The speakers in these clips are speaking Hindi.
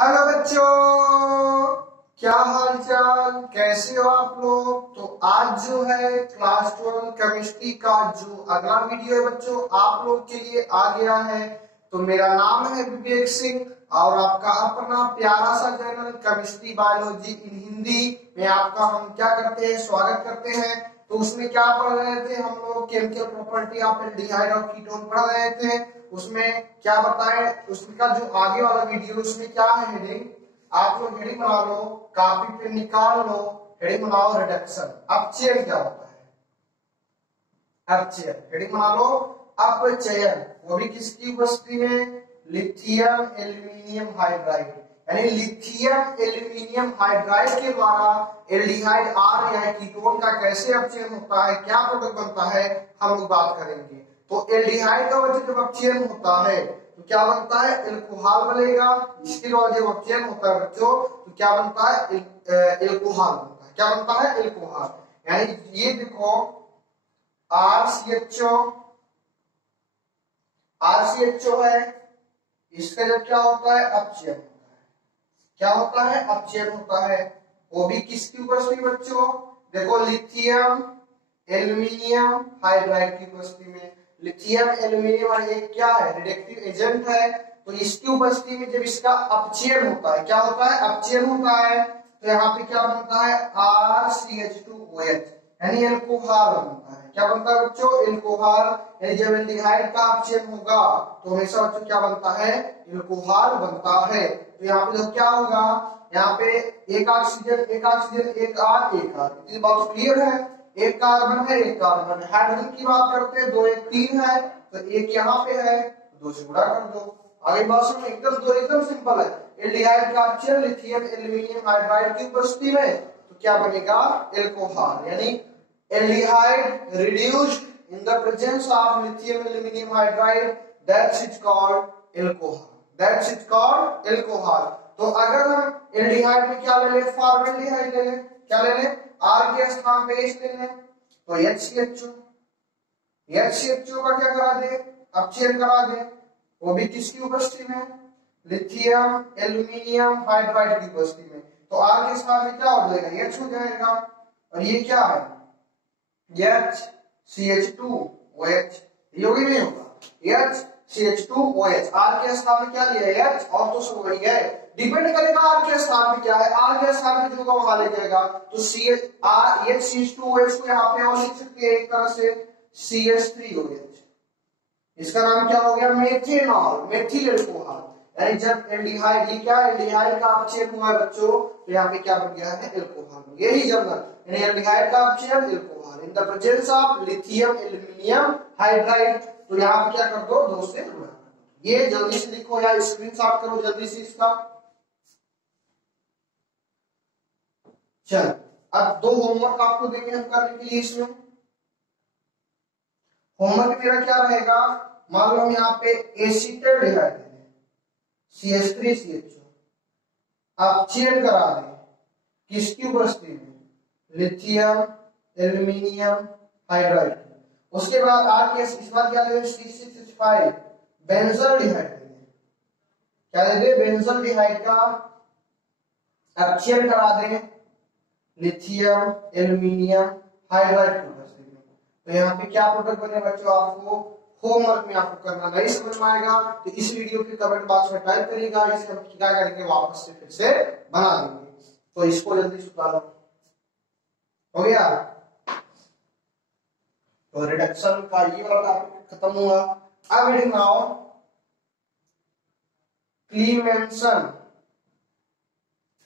हेलो बच्चों, क्या हाल चाल, कैसे हो आप लोग। तो आज जो है क्लास 12 केमिस्ट्री का जो अगला वीडियो है बच्चों आप लोग के लिए आ गया है। तो मेरा नाम है विवेक सिंह और आपका अपना प्यारा सा चैनल केमिस्ट्री बायोलॉजी इन हिंदी में आपका हम क्या करते हैं, स्वागत करते हैं। तो उसमें क्या पढ़ रहे थे हम लोग, केमिकल प्रॉपर्टी ऑफ एल्डिहाइड और कीटोन पढ़ रहे थे। उसमें क्या बताए, उसका जो आगे वाला वीडियो उसमें क्या है हेडिंग, आप लोग हेडिंग बना लो, कॉपी पे निकाल लो, हेडिंग बनाओ रिडक्शन। अपचयन क्या होता है, अपचयन हेडिंग बना लो अपचयन, वो भी किसकी उपस्थिति में, लिथियम एल्यूमिनियम हाइड्राइड, यानी लिथियम एल्यूमिनियम हाइड्राइड के द्वारा एल्डिहाइड आर या कीटोन का कैसे अपचयन होता है, क्या प्रोडक्ट बनता है, हम लोग बात करेंगे। तो एल्डिहाइड का वजह जब अपचयन होता है तो क्या बनता है, एल्कोहल बनेगा। इसके द्वारा जब अपचयन होता है बच्चों तो क्या बनता है, एल्कोहल बनता है। क्या बनता है, एल्कोहल। यानी ये देखो RCHO है, इसका जब क्या होता है, अपचयन होता है। क्या होता है, अपचयन होता है। वो भी किसकी उपस्थिति बच्चों, देखो लिथियम एल्यूमिनियम हाइड्राइड की उपस्थिति में। लिथियम एल्यूमिनियम और ये क्या है, रिडक्टिव एजेंट है। तो इसकी उपस्थिति में जब इसका अपचयन होता है, क्या होता है, अपचयन होता है, तो यहाँ पे क्या बनता है, RCH2OH, यानी एल्कोहल बनता है। क्या बनता है बच्चों, एल्कोहल। यानी जब एल्डिहाइड का अपचयन होगा तो हमेशा बच्चों क्या बनता है, एल्कोहल बनता है। तो यहाँ पे जब क्या होगा, यहाँ पे एक ऑक्सीजन एक ऑक्सीजन, एक आर एक आर, इतनी बात तो क्लियर है। एक कार्बन है एक कार्बन, हाइड्रोजन की बात करते हैं, 2 1 3 है, तो एक यहाँ पे है, 2 से गुणा कर दो। आगे बात सुनो, एकदम सिंपल है। एल्डिहाइड का अपचयन लिथियम एल्यूमिनियम हाइड्राइड की उपस्थिति में तो क्या बनेगा, एल्कोहल। यानी aldehyde reduced in the presence of lithium aluminium hydride, that's is called alcohol, that's is called alcohol. तो अगर हम एल्डिहाइड में क्या ले लें, फॉर्मल्डिहाइड ले लें, क्या ले लें, R के स्थान पे H ले लें, तो HCHO का क्या करा दे, अपचयन करा दे। वो भी किसकी उपस्थिति में, लिथियम एल्यूमिनियम हाइड्राइड की उपस्थिति में। तो R के स्थान पे क्या हो जाएगा, H हो जाएगा। और ये क्या है, HCH2OH, ये होगी नहीं होगा, HCH2OH। R के स्थान पे क्या लिया है, H, और तो सब वही है। डिपेंड करेगा R के स्थान पे क्या है, R के स्थान पे जो होगा वहां ले जाएगा। तो HCH2OH को यहाँ पे और लिख सकते हैं एक तरह से CH3OH। इसका नाम क्या हो गया, मेथेनॉल, मेथिल एल्कोहल। यानी जब एल्डिहाइड, ये क्या एल्डिहाइड का अपचयन हुआ है बच्चों, तो यहाँ पे क्या बन गया है, एल्कोहल। यही जनरल, यानी एल्डिहाइड का अपचयन alcohol in the presence of lithium aluminium hydride. तो यहाँ पे क्या कर दो, 2 से गुणा कर दो। ये जल्दी से लिखो या स्क्रीनशॉट करो जल्दी से इसका। चल अब 2 होमवर्क आपको देंगे हम करने के लिए। इसमें होमवर्क मेरा क्या रहेगा, मान लो हम यहाँ पे एसिटाल्डिहाइड CH3CHO अपचयन करा दें, किसकी उपस्थिति में, लिथियम एल्यूमिनियम हाइड्राइड। उसके बाद आगे इस बार क्या लेंगे, C6H5 बेंजल्डिहाइड देंगे। क्या देंगे, बेंजल्डिहाइड का अपचयन करा दें लिथियम एल्यूमिनियम हाइड्राइड की उपस्थिति में। तो यहाँ पे क्या प्रोडक्ट बने बच्चों, आपको होमवर्क में आपको करना नहीं समझ में आएगा तो इस वीडियो के कमेंट बॉक्स में टाइप करिएगा, इसे हम क्या करेंगे, वापस से फिर से बना देंगे। तो इसको जल्दी सुधारो, हो गया। तो रिडक्शन का ये वाला टॉपिक खत्म हुआ। अब रीडिंग नाउ क्लीमेंसन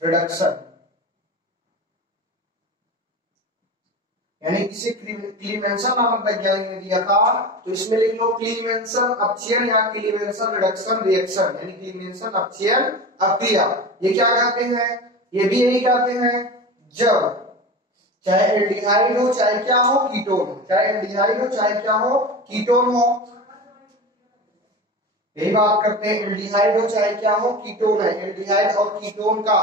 रिडक्शन, यानी किसी क्लीमेंसन नामक वैज्ञानिक ने दिया था। तो इसमें लिख लो क्लीमेंसन अपचयन या क्लीमेंसन रिडक्शन रिएक्शन, यानी क्लीमेंसन अपचयन अक्रिया। ये क्या कहते हैं, ये भी यही कहते हैं, जब चाहे एल्डिहाइड हो चाहे क्या हो, कीटोन हो, चाहे एल्डिहाइड हो चाहे क्या हो, कीटोन हो। यही बात करते हैं, एल्डिहाइड हो चाहे क्या हो, कीटोन है। एल्डिहाइड और कीटोन का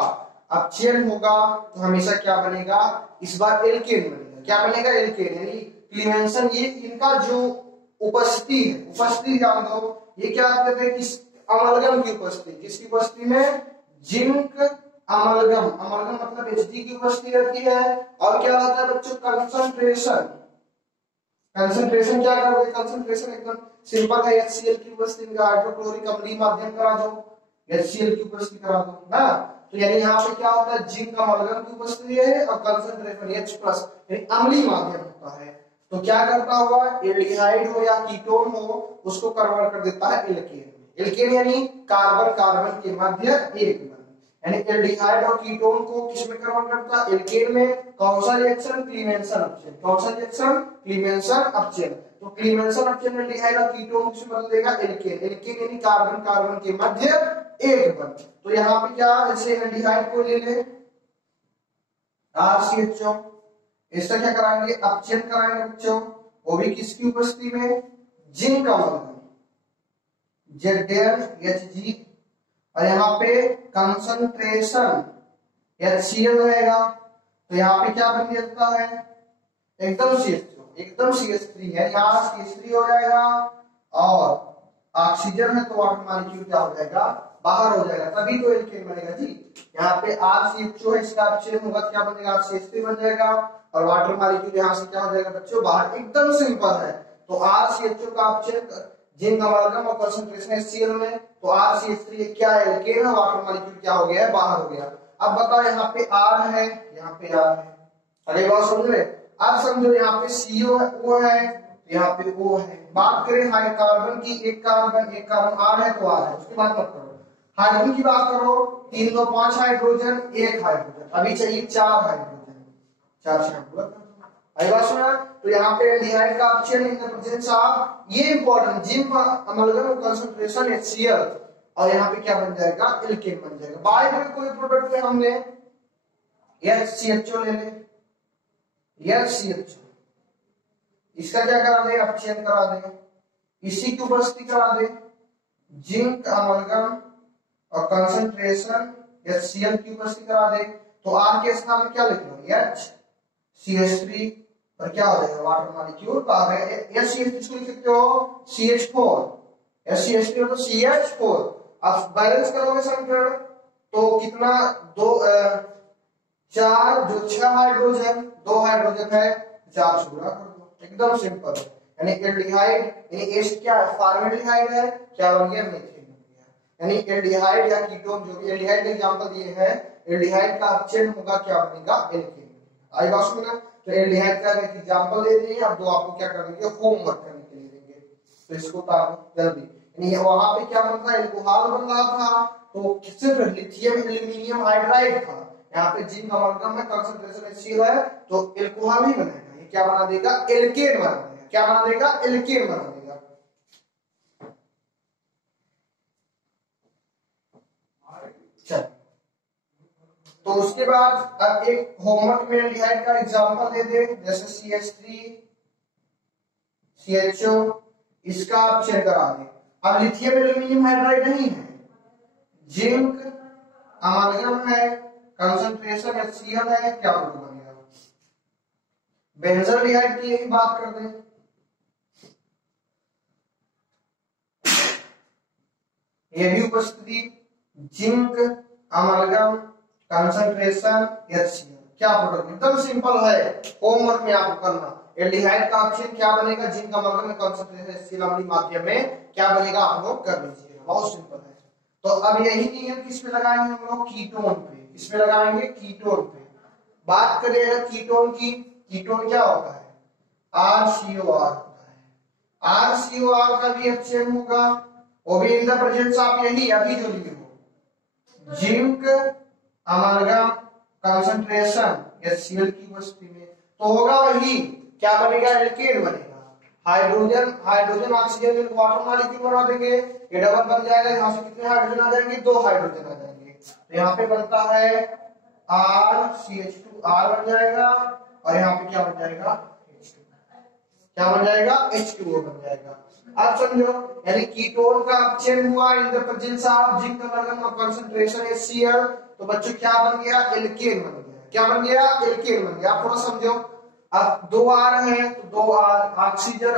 अपचयन होगा तो हमेशा क्या बनेगा, इस बार एल्केन बनेगा। क्या बनेगा, एल्केन। यानी क्लीमेंसन, ये इनका जो उपस्थिति है, उपस्थिति जान दो, ये क्या कहते हैं, किस अमलगम की उपस्थिति, किसकी उपस्थिति में, जिंक अमलगम, अमलगम मतलब Hg की उपस्थिति रहती है। और क्या होता है बच्चों, कंसंट्रेशन, कंसंट्रेशन क्या कर रहे, कंसंट्रेशन एकदम सिंपल है, HCl की उपस्थिति में हाइड्रोक्लोरिक अम्लीय माध्यम करा दो, HCl की उपस्थिति करा दो ना। तो यानी यहाँ पे क्या होता है, जिंक अमलगम की उपस्थिति है और कंसंट्रेशन H+ यानी अम्लीय माध्यम होता है। तो क्या करता हुआ, एल्डिहाइड हो या कीटोन हो उसको कन्वर्ट कर देता है एल्केन में। एल्केन यानी कार्बन कार्बन के मध्य एक बंध, यानी एल्डिहाइड और कीटोन को किसमें कन्वर्ट करता है, एल्केन में। कौन सा रिएक्शन, क्लीमेंसन अपचयन, कौन सा रिएक्शन, क्लीमेंसन अपचयन। तो क्लीमेंसन अपचयन में एल्डिहाइड और कीटोन किसमें बदल देगा, एल्केन। एल्केन यानी कार्बन कार्बन के मध्य एक बंध। तो यहाँ पे क्या, जैसे एल्डिहाइड को ले ले RCHO, इसका क्या कराएंगे, अपचयन कराएंगे बच्चों, वो भी किसकी उपस्थिति में, जिंक अमलगम ZnHg। और यहाँ पे कंसंट्रेशन HCl रहेगा। तो यहाँ पे क्या बन जाता है, एकदम CH2, एकदम CH3 है, यहाँ CH3 हो जाएगा। और ऑक्सीजन है तो वाटर मॉलिक्यूल क्या हो जाएगा, बाहर हो जाएगा, तभी तो एल्केन बनेगा जी। यहाँ पे RCHO है, इसका अपचयन होगा, क्या बनेगा, CH3 बन जाएगा। और वाटर मॉलिक्यूल यहाँ से क्या हो जाएगा बच्चों, बाहर। एकदम सिंपल है। तो RCHO का अपचयन जिंक अमलगम और कंसंट्रेशन HCl में, तो RCH3 क्या है, एल्केन है, वाटर मॉलिक्यूल क्या हो गया है, बाहर हो गया। अब बताओ यहाँ पे R है, यहाँ पे R है, अरे बात समझ रहे। अब समझो यहाँ पे CO है, O है, यहाँ पे O है। बात करें हाई कार्बन की, एक कार्बन R है तो R है, उसकी बात मत करो। हाइड्रोजन की बात करो, 3 2 5 हाइड्रोजन, 1 हाइड्रोजन, अभी चाहिए 4 हाइड्रोजन, 4 से हम पूरा कर दो। अरे बात सुना। तो यहाँ पे एल्डिहाइड का अपचयन इन द प्रेजेंस ऑफ, ये important, zinc amalgam concentration HCl, और यहाँ पे क्या बन जाएगा, एल्केन बन जाएगा। बाय में कोई प्रोडक्ट में हमने HCHO ले ले, HCHO, इसका क्या करा दे, अपचयन करा दे, इसी की उपस्थिति करा दे, जिंक अमलगम और कंसंट्रेशन HCl की उपस्थिति करा दे। तो R के स्थान में क्या लिख लो, HCH3, और क्या हो जाएगा, वाटर मॉलिक्यूल बाहर है। HCH किसको लिख सकते हो, CH4, HCH3 तो CH4। अब बैलेंस करोगे समीकरण तो कितना, 2 4 जो 6 हाइड्रोजन, 2 हाइड्रोजन है, 4 से गुणा कर दो, एकदम सिंपल। यानी एल्डिहाइड यानी H क्या है, फॉर्मेल्डिहाइड है, क्या बन गया, मीथेन बन गया। यानी एल्डिहाइड या कीटोन, जो भी एल्डिहाइड का एग्जांपल दिए हैं, एल्डिहाइड का अपचयन होगा, क्या बनेगा, एल्केन। आई बात सुनना। तो एल्डिहाइड का एक एग्जांपल दे दिए, अब दो आपको क्या करेंगे, होमवर्क करने के लिए देंगे, तो इसको उतारो जल्दी। यानी वहां पे क्या बनता है, एल्कोहल बन रहा था, तो सिर्फ लिथियम एल्यूमिनियम हाइड्राइड था। यहाँ पे जिंक अमलगम में कंसंट्रेशन HCl है, तो एल्कोहल ही बनेगा। ये क्या बना देगा, एल्केन बना देगा, क्या बना देगा, एल्केन बना देगा। चल, तो उसके बाद अब एक होमवर्क में एल्डिहाइड का एग्जांपल दे दे, जैसे CH3 CHO, इसका अपचयन करा दे। अब लिथियम एल्यूमिनियम हाइड्राइड नहीं है, जिंक अमलगम है, कंसंट्रेशन HCl है, क्या बनेगा, बेंजोल्डिहाइड की यही बात कर दें। ये भी उपस्थिति, जिंक अमलगम कंसंट्रेशन HCl, क्या प्रोडक्ट, एकदम सिंपल है, होमवर्क में आपको करना। एल्डिहाइड का अपचयन क्या बनेगा, जिंक अमलगम में कंसंट्रेशन HCl अम्लीय माध्यम में क्या बनेगा, आप लोग कर लीजिएगा, बहुत सिंपल है। तो अब यही नियम किस पे लगाएंगे हम लोग, कीटोन पे। किस पे लगाएंगे, कीटोन पे। बात करें अगर कीटोन की, कीटोन क्या होता है, RCOR होता है। RCOR का भी अपचयन होगा, वो भी इन द प्रेजेंस ऑफ, यही अभी जो लिए हो, जिंक अमलगम कंसंट्रेशन HCl की उपस्थिति में, तो होगा वही, क्या बनेगा, एल्केन बनेगा। हाइड्रोजन ऑक्सीजन में वाटर मॉलिक्यूल बना देंगे, ये डबल बन जाएगा, यहाँ से कितने हाइड्रोजन आ जाएंगे, 2 हाइड्रोजन आ जाएंगे। तो यहाँ पे बनता है RCH2R बन जाएगा, और यहाँ पे क्या बन जाएगा, क्या बन जाएगा, H2O बन जाएगा। आप समझो, यानी कीटोन का अपचयन हुआ इन the presence of zinc amalgam और कंसंट्रेशन HCl, तो बच्चों क्या बन गया, एल्केन बन गया। क्या बन गया, एल्केन बन गया। आप थोड़ा समझो, अब 2 R है तो 2 R, ऑक्सीजन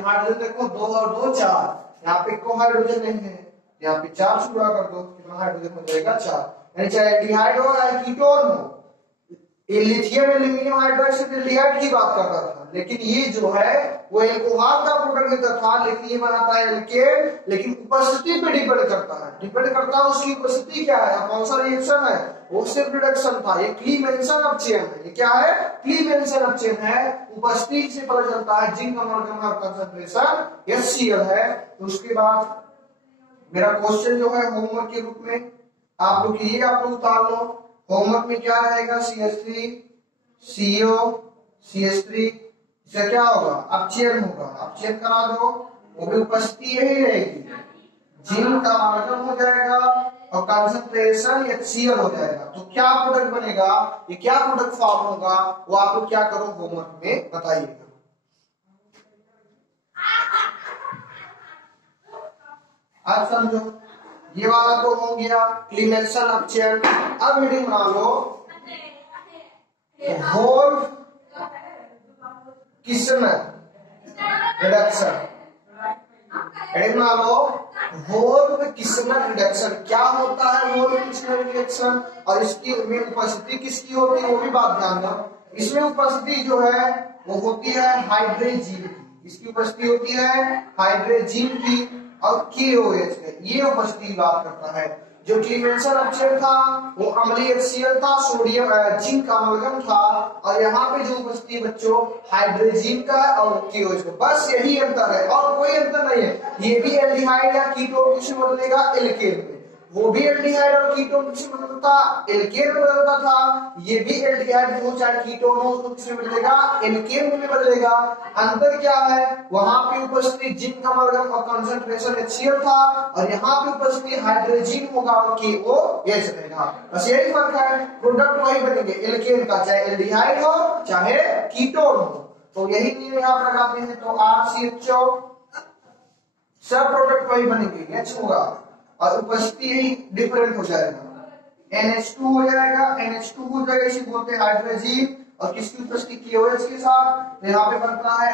हाइड्रोजन देखो, 2 और 2 4, यहाँ पे कोई हाइड्रोजन नहीं है, यहाँ पे 4 से गुणा कर दो, कितना हाइड्रोजन हो जाएगा, 4। यानी चाहे एल्डिहाइड हो या कीटोन हो। ये लिथियम एल्यूमिनियम हाइड्रोक्साइड एल्डिहाइड की बात करता था, लेकिन ये जो है वो एल्कोहल का प्रोडक्ट देता था, लेकिन ये बनाता है एल्केन। लेकिन उपस्थिति पे डिपेंड करता है, डिपेंड करता है उसकी उपस्थिति क्या है, कौन सा रिएक्शन है, वो सिर्फ रिडक्शन था। ये क्लीमेंसन ऑफ चेन है। ये क्या है? क्लीमेंसन ऑफ चेन है। उपस्थिति से पता चलता है जिंक अमोनियम का कंसंट्रेशन HCl है। तो उसके बाद मेरा क्वेश्चन जो है होमवर्क के रूप में आप लोग ये आप लोग उतार लो। होमवर्क में क्या रहेगा? CH3 CO CH3, इसका क्या होगा? अपचयन होगा। अपचयन करा दो, वो भी उपस्थिति यही रहेगी। जिंक का अमोनियम हो जाएगा और कंसंट्रेशन HCl हो जाएगा। तो क्या प्रोडक्ट बनेगा? ये क्या प्रोडक्ट फॉर्म होगा? वो आप लोग क्या करो होमवर्क में बताइएगा। आज समझो, ये वाला तो हो गया क्लीमेंसन अपचयन। अब हेडिंग बना लो होल किस्मत रिडक्शन। हेडिंग बना लो होल किस्मत रिडक्शन। क्या होता है होल किस्मत रिडक्शन और इसकी में उपस्थिति किसकी होती है वो भी बात ध्यान दो। इसमें उपस्थिति जो है वो होती है हाइड्रोजीन की। इसकी उपस्थिति होती है हाइड्रोजीन की और KOH ये उपस्थिति बात करता है। जो क्लीमेंसन अपचयन था वो अम्लीय HCl था, सोडियम जिंक का अमलगम था, और यहाँ पे जो उपस्थिति बच्चों हाइड्रोजीन का और KOH का, बस यही अंतर है और कोई अंतर नहीं है। ये भी एल्डिहाइड या कीटोन किसमें बदलेगा? एल्केन में। वो भी एल्डिहाइड और कीटोन किसमें बदलता? एल्केन में बदलता था। ये भी एल्डिहाइड हो चाहे कीटोन हो उसको किसमें बदलेगा? एल्केन में बदलेगा। अंतर क्या है? वहां पे उपस्थिति जिंक अमलगम और कंसंट्रेशन HCl था और यहाँ पे उपस्थिति हाइड्रोजीन होगा और KOH रहेगा। बस यही फर्क है। प्रोडक्ट वही बनेंगे एल्केन का, चाहे एल्डिहाइड हो चाहे कीटोन हो। तो यही नियम यहाँ पर लगाते हैं। तो RCHO सब प्रोडक्ट वही बनेंगे, H होगा और उपस्थिति ही डिफरेंट हो जाएगा। NH2 हो जाएगा, NH2 हो जाएगा, इसे बोलते हैं हाइड्रोजीन, और किसकी उपस्थिति? KOH के साथ। तो यहाँ पे बनता है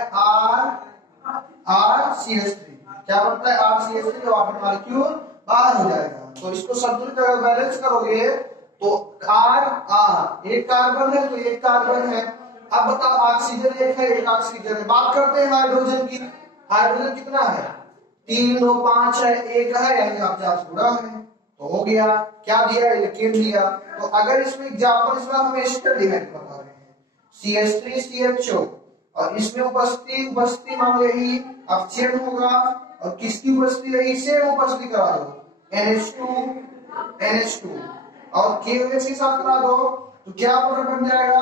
RCH3। क्या बनता है? RCH3। जो आप मॉलिक्यूल बाहर हो जाएगा। तो इसको संतुलित अगर बैलेंस करोगे तो R एक कार्बन है तो एक कार्बन है। अब बताओ ऑक्सीजन एक है, एक ऑक्सीजन है। बात करते हैं हाइड्रोजन की। हाइड्रोजन कितना है? 3 2 5 है, एक है, यानी आप चार्ज पूरा है। तो हो गया। क्या दिया? एल्केन दिया। तो अगर इसमें एग्जांपल इस बार हम एस्टरडिहाइड बता रहे हैं CH3CHO, और इसमें उपस्थिति मान लो यही अपचयन होगा, और किसकी उपस्थिति रही? सेम उपस्थिति करा दो NH2 और KOH के साथ करा दो। तो क्या प्रोडक्ट बन जाएगा?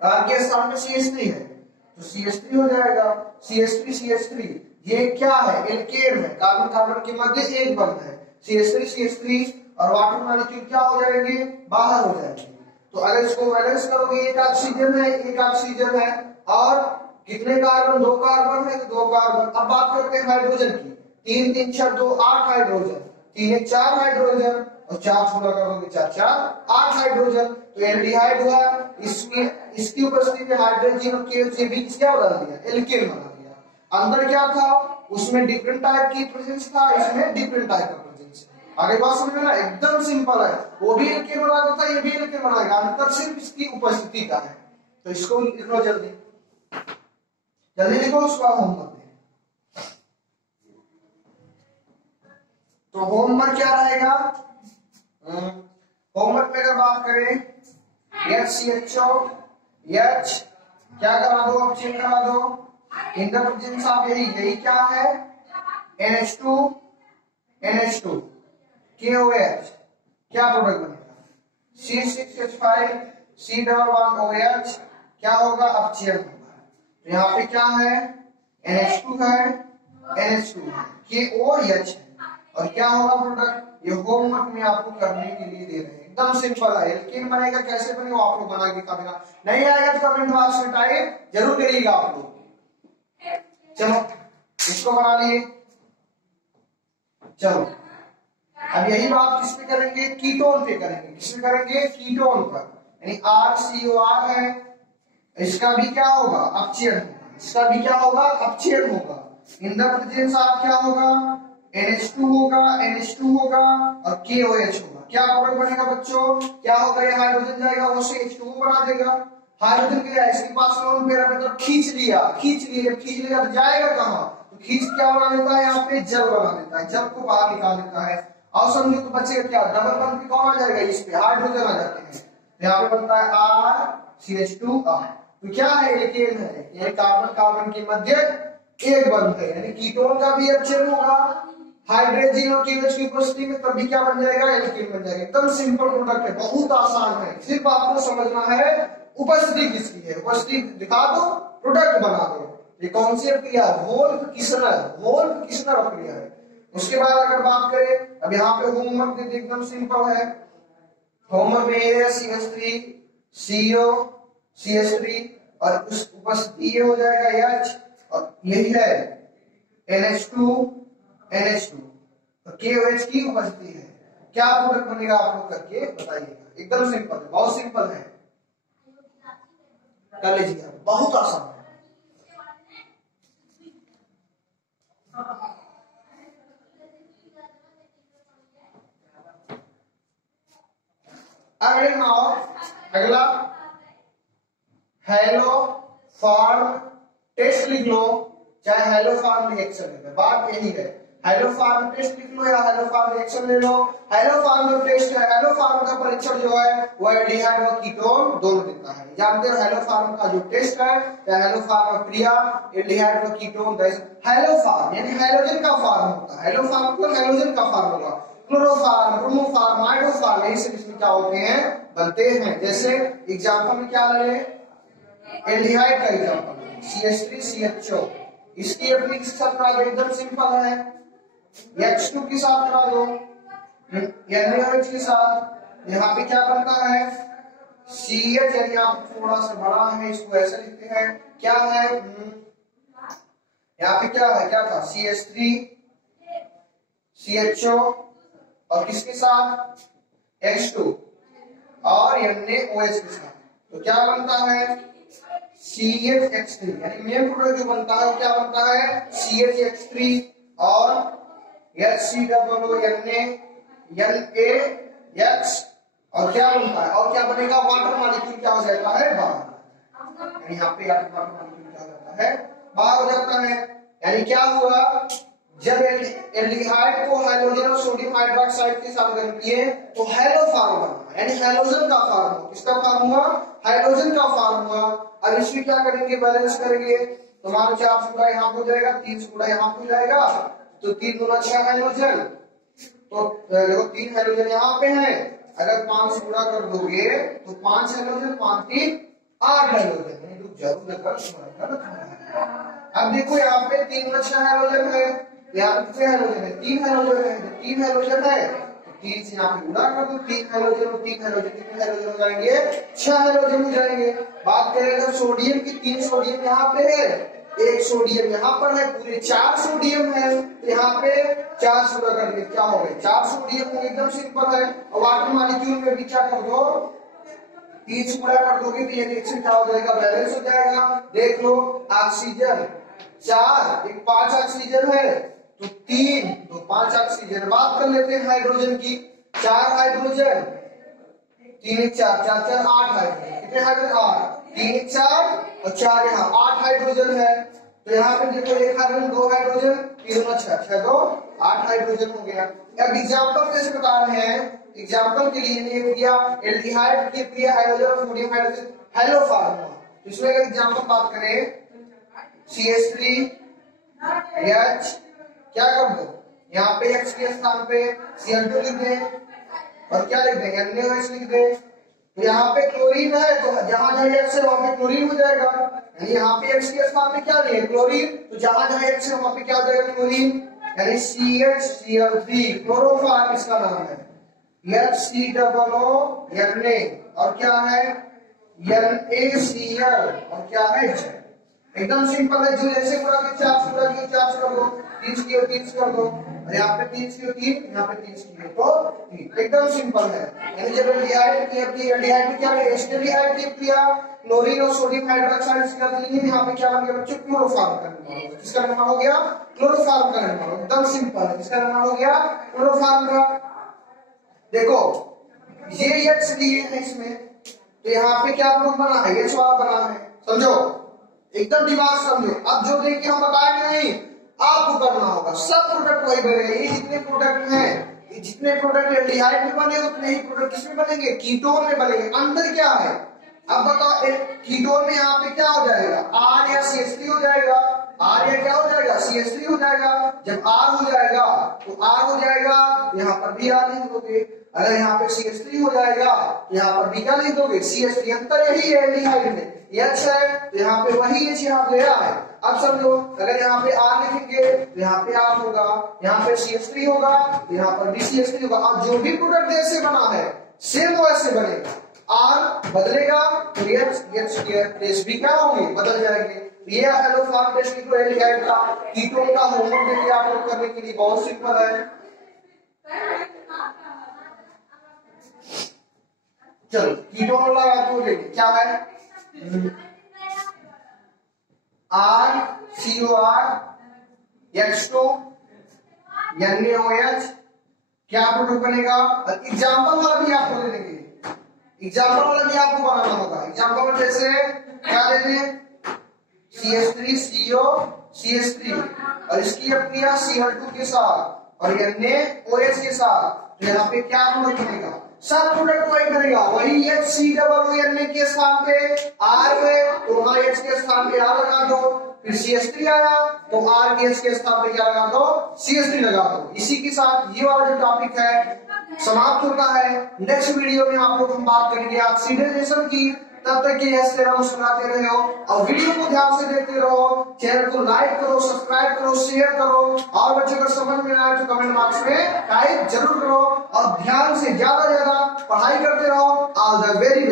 के साथ में CH3 है तो CH3 हो जाएगा। CH3 ये क्या है? एल्केन है। कार्बन कार्बन के मध्य एक बंध है। CH3 और वाटर मॉलिक्यूल क्या हो जाएंगे? बाहर हो जाएंगे। तो अगर इसको बैलेंस करोगे, एक ऑक्सीजन है और कितने कार्बन? 2 कार्बन है तो 2 कार्बन। अब बात करते हैं हाइड्रोजन की। 3 3 6 2 8 हाइड्रोजन, 3 1 4 हाइड्रोजन और 4 छोड़ा करोगे 4 4 8 हाइड्रोजन। तो एल्डिहाइड हुआ। इसकी उपस्थिति में हाइड्रोजन और KOH के बीच क्या बना दिया? एल्केन बना दिया। अंदर क्या था? उसमें डिफरेंट टाइप की प्रेजेंस था, इसमें डिफरेंट टाइप का प्रेजेंस। आगे बात समझ में ना? एकदम सिंपल है। वो भी एल्केन बनाता था, ये भी एल्केन बनाएगा। अंतर सिर्फ इसकी उपस्थिति का है। तो इसको लिख लो जल्दी लिखो उसका होमवर्क में। तो होमवर्क क्या रहेगा? होमवर्क में अगर बात करें HCHO H क्या करा दो? अब चेक करा दो। इन द प्रेजेंस ऑफ यही क्या है? NH2 KOH क्या प्रोडक्ट बनेगा? C6H5 C11OH क्या होगा? अपचयन होगा। तो यहाँ पे क्या है? NH2 है, KOH है, और क्या होगा प्रोडक्ट? ये होमवर्क में आपको करने के लिए दे रहे हैं। एकदम सिंपल है। एल्केन बनेगा, कैसे बनेगा आप लोग बना के दिखाना। नहीं आएगा तो कमेंट बॉक्स में टाइप जरूर करिएगा आप लोग। चलो इसको बना लिए। चलो अब यही बात किस पे करेंगे? कीटोन पे करेंगे। किस पे करेंगे? कीटोन पर। यानी RCOR है, इसका भी क्या होगा? अपचयन होगा। इसका भी क्या होगा? अपचयन होगा। इन द प्रेजेंस ऑफ क्या होगा? NH2 होगा और KOH होगा। क्या प्रोडक्ट बनेगा बच्चों, क्या होगा, ये हाइड्रोजन जाएगा वो CH2 बना देगा। हाइड्रोजन क्या है, इसके पास लोन पेयर मतलब खींच लिया, जब खींच लिया तो जाएगा कहां, तो खींच क्या बना देता है, यहाँ पे जल बना देता है, जल को बाहर निकाल देता है। और समझो तो बचेगा क्या, डबल बॉन्ड पे कौन आ जाएगा, इस पे हाइड्रोजन आ जाते हैं। यहाँ पे बनता है RCH2R। तो क्या है, एल्केन है, ये कार्बन कार्बन के मध्य एक बंध है, यानी कीटोन का भी HCl होगा हाइड्रोजन और KH की उपस्थिति में, तब भी क्या बन जाएगा, एल्केन बन जाएगा। एकदम सिंपल प्रोडक्ट है, बहुत आसान है, सिर्फ आपको समझना है उपस्थिति किसकी है, उपस्थिति दिखा दो, प्रोडक्ट बना दो। ये कौन सी क्रिया है, वोल्फ-किस्नर क्रिया है। उसके बाद अगर बात करें, अब यहाँ पे होमवर्क एकदम सिंपल है, होमवर्क में ये CH3 CO CH3 और उस उपस्थिति ये हो जाएगा H, और यही है NH2 NH2, तो KOH की उपस्थिति है। क्या प्रोडक्ट बनेगा आप लोग करके बताइएगा, एकदम सिंपल है, बहुत सिंपल है, कर लीजिए, बहुत आसान है। अगला हेलो फार्म टेस्ट लिख लो, चाहे हेलो फार्म रिएक्शन लिख लो, बात यही है, हेलो फार्म टेस्ट लिख लो या हेलो फार्म रिएक्शन ले लो। हेलो फार्म जो टेस्ट है, हेलो फार्म का परीक्षण जो है वो एल्डिहाइड और कीटोन दोनों देता है, जानते हो। हेलो फार्म का जो टेस्ट है या हेलो फार्म का क्रिया एल्डिहाइड और कीटोन, हेलो फार्म यानी हाइड्रोजन का फार्म होता है, हेलो फार्म मतलब हाइड्रोजन का फार्म होगा, क्लोरोफार्म, ब्रोमोफार्म, आइडोफार्म, यही सब इसमें क्या होते हैं, बनते हैं। जैसे एग्जांपल में क्या ले, एल्डिहाइड का एग्जांपल CH3CHO, इसकी एप्लीकेशन के साथ करा दो, एकदम सिंपल है। H2 के साथ करा दो, NaOH के साथ, यहाँ पे क्या बनता है CH, यानी आप थोड़ा सा बड़ा है, इसको ऐसे लिखते हैं, क्या है यहाँ पे क्या है, क्या था CH3 CHO और किसके साथ H2 और NaOH के साथ, तो क्या बनता है CHX3, यानी मेन प्रोडक्ट जो बनता है वो क्या बनता है CHX3 और HCOONaNaX, और क्या बनता है, और क्या बनेगा, वाटर मॉलिक्यूल क्या हो जाता है बाहर, यानी यहाँ पे वाटर मॉलिक्यूल क्या हो जाता है, बाहर हो जाता है। यानी क्या हुआ, जब एल्डिहाइड को हाइड्रोजन और सोडियम हाइड्रोक्साइड के साथ गर्म किए तो हेलो फार्म बना, यानी हाइड्रोजन का फार्म हुआ, किसका फार्म हुआ, हाइड्रोजन का फार्म हुआ। अब इसमें क्या करेंगे, बैलेंस करेंगे, तो मान 4 सूड़ा यहाँ हो जाएगा, 3 सूड़ा यहाँ हो जाएगा, तो 3 दूना 6 हाइड्रोजन, तो देखो 3 हाइड्रोजन यहाँ पे है, अगर 5 सूड़ा कर दोगे तो 5 हाइड्रोजन, 5 3 8 हाइड्रोजन, अब देखो यहाँ पे 3 दूना 6 हाइड्रोजन है, यहाँ पे कितने हाइड्रोजन है, 3 हाइड्रोजन है, 3 हाइड्रोजन है तो 3 से यहाँ पे गुणा कर दो, 3 हाइड्रोजन और 3 हाइड्रोजन, कितने हाइड्रोजन हो जाएंगे, 6 हाइड्रोजन हो जाएंगे। बात करें सोडियम की, 3 सोडियम यहाँ पे है, 1 सोडियम यहाँ पर है, पूरे 4 सोडियम है, तो यहाँ पे 4 से गुणा करके क्या हो गए 4 सोडियम, एकदम सिंपल है। और वाटर मॉलिक्यूल में भी क्या कर दो, 3 से गुणा कर दोगे तो ये रिएक्शन क्या हो जाएगा, बैलेंस हो जाएगा। देख लो ऑक्सीजन 4, एक 5 ऑक्सीजन है तो 3 तो 5 ऑक्सीजन। बात कर लेते हैं हाइड्रोजन की, 4 हाइड्रोजन, 3 4 4 4 8 हाइड्रोजन, कितने हाइड्रोजन 8, 3 4 और 4 यहाँ 8 हाइड्रोजन है, तो यहाँ पे देखो 1 हाइड्रोजन 2 हाइड्रोजन 3 और 6 6 2 8 हाइड्रोजन हो गया। अब एग्जांपल कैसे बता रहे हैं, एग्जांपल के लिए ये किया एल्डिहाइड की क्रिया हाइड्रोजन और सोडियम हाइड्रोजन हेलो फार्म, तो इसमें अगर एग्जांपल बात करें CH3 H, क्या कर दो यहाँ पे H के स्थान पे Cl2 लिख दे और क्या लिख देंगे NaOH लिख दे, तो यहाँ पे क्लोरीन है तो जहां जहां H है वहां पे क्लोरीन हो जाएगा, यानी यहाँ पे H के स्थान पे क्या लिए क्लोरीन, तो जहां जहां H है वहां पे क्या हो जाएगा क्लोरीन, यानी CHCl3 क्लोरोफार्म इसका नाम है, HCOO और क्या है NaCl और क्या है H, एकदम सिंपल है। जो जैसे पूरा के 4 पूरा के 4 कर दो, 3 की 3 कर दो, और यहाँ पे 3 की 3, यहाँ पे 3 की तो 3, एकदम सिंपल है। यानी जब एल्डिहाइड की एल्डिहाइड में क्या है एस्टेरिहाइड की क्रिया क्लोरीन और सोडियम हाइड्रोक्साइड से करती है, यहाँ पे क्या बन गया बच्चों क्लोरोफार्म का निर्माण हो गया, किसका निर्माण हो गया क्लोरोफार्म का निर्माण, एकदम सिंपल है, किसका निर्माण हो गया क्लोरोफार्म का। देखो ये एच लिए है इसमें, तो यहाँ पे क्या प्रूफ बना है, एच वाला बना है, समझो एकदम दिमाग समझो। अब जो देखिए हम बताएंगे नहीं, आपको करना होगा, सब प्रोडक्ट वही बनेंगे। ये जितने प्रोडक्ट हैं, जितने प्रोडक्ट एल्डिहाइड में बने उतने ही प्रोडक्ट किसमें बनेंगे, कीटोन में बनेंगे। अंतर क्या है अब बताओ, कीटोन में यहाँ पे क्या हो जाएगा, आर या CH3 हो जाएगा, आर या क्या हो जाएगा, CH3 हो जाएगा। जब आर हो जाएगा तो आर हो जाएगा, यहाँ पर भी आर लिख दोगे। अगर यहाँ पे CH3 हो जाएगा यहाँ पर भी क्या लिख दोगे, CH3। अंतर यही है एल्डिहाइड में, H है तो यहाँ पे वही H यहाँ गया है। अब समझो, अगर यहाँ पे R लिखेंगे तो यहाँ पे R होगा, यहाँ पे CH3 होगा तो यहाँ पर भी CH3 होगा। और जो भी प्रोडक्ट जैसे बना है सेम वैसे बनेगा। R बदलेगा तो H के प्लेस भी क्या होंगे, बदल जाएंगे। ये एलोफार्म टेस्ट की एल्डिहाइड का कीटोन का होमवर्क देंगे आप लोग करने के लिए, बहुत सिंपल है। चलो कीटोन वाला आपको देंगे, क्या है, RCOR H2 NaOH, क्या प्रोडक्ट बनेगा। एग्जाम्पल वाला भी आपको दे देंगे, एग्जाम्पल वाला भी आपको बनाना होगा। एग्जाम्पल जैसे क्या दे दें, CH3 CO CH3 और इसकी अपक्रिया Cl2 के साथ और NaOH के साथ, तो यहाँ पे क्या प्रोडक्ट बनेगा, सब प्रोडक्ट वही बनेगा, वही HCOONA के स्थान पे R है तो वहां H के स्थान पे R लगा दो, फिर CH3 आया तो R के H के स्थान पे क्या लगा दो, CH3 लगा दो। इसी के साथ ये वाला जो टॉपिक है समाप्त होता है। नेक्स्ट वीडियो में आप लोग हम बात करेंगे ऑक्सीडेशन की। तब तक ये मुस्कुराते रहो और वीडियो को ध्यान से देखते रहो। चैनल को लाइक करो, सब्सक्राइब करो, शेयर करो और बच्चों को समझ में आए तो कमेंट बॉक्स में टाइप जरूर करो और ध्यान से ज्यादा पढ़ाई करते रहो। All the very best.